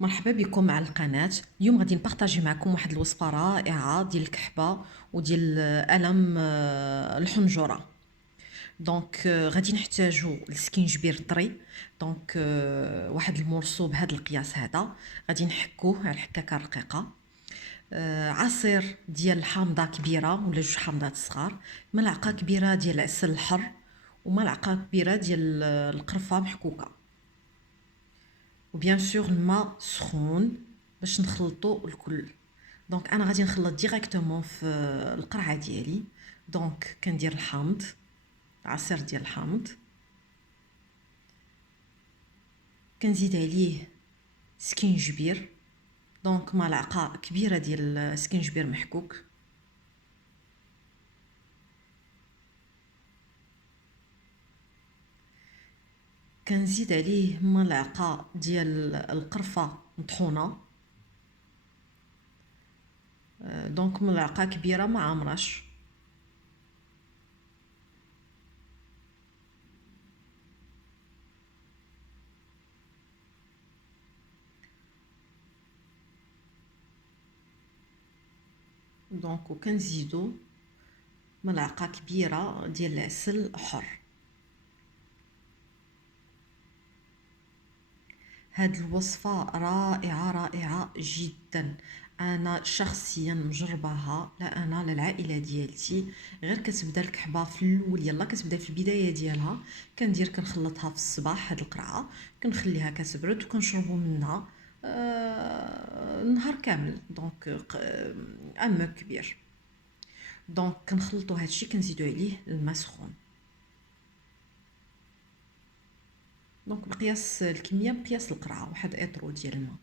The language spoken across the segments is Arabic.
مرحبا بكم على القناة. اليوم غادي نبارطاجي معكم واحد الوصفة رائعة ديال الكحبة وديال ألم الحنجرة. دونك غادي نحتاجو السكينجبير طري. دونك واحد المورسو بهذا القياس هذا غادي نحكوه على حكاكه رقيقة. عصير ديال الحامضة كبيرة ولا جوج حامضات صغار، ملعقة كبيرة ديال العسل الحر، وملعقة كبيرة ديال القرفة محكوكة، وبيان سور الماء سخون باش نخلطو الكل. دونك انا غادي نخلط ديريكتومون في القرعه ديالي. دونك كندير الحامض، عصير ديال الحامض، كنزيد عليه سكينجبير. دونك ملعقه كبيره ديال السكينجبير محكوك، كنزيد عليه ملعقه ديال القرفه مطحونه. دونك ملعقه كبيره ما عامراش. دونك وكنزيدو ملعقه كبيره ديال العسل حر. هاد الوصفة رائعة رائعة جدا، انا شخصيا مجرباها، لا انا لا العائله ديالتي. غير كتبدا الكحبه في الاول، يلا كتبدا في البدايه ديالها، كنخلطها في الصباح هاد القرعه، كنخليها كتبرد وكنشربوا منها نهار كامل. دونك مو كبير. دونك كنخلطوا هادشي، كنزيدوا عليه الماء سخون. دونك بقياس الكميه بقياس القرعه، واحد اطرو ديال الماء.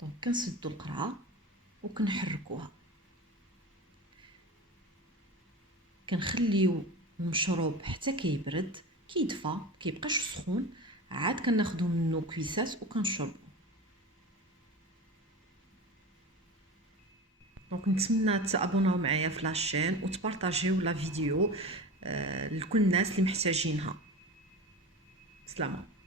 دونك كنسدو القرعه وكنحركوها، كنخليو المشروب حتى كيبرد، كيدفى كيبقاش سخون، عاد كناخدو منه كويسات وكنشربو. دونك نتمنى تابوناو معايا في لاشين وتبارطاجيو لا فيديو لكل الناس اللي محتاجينها. سلامه.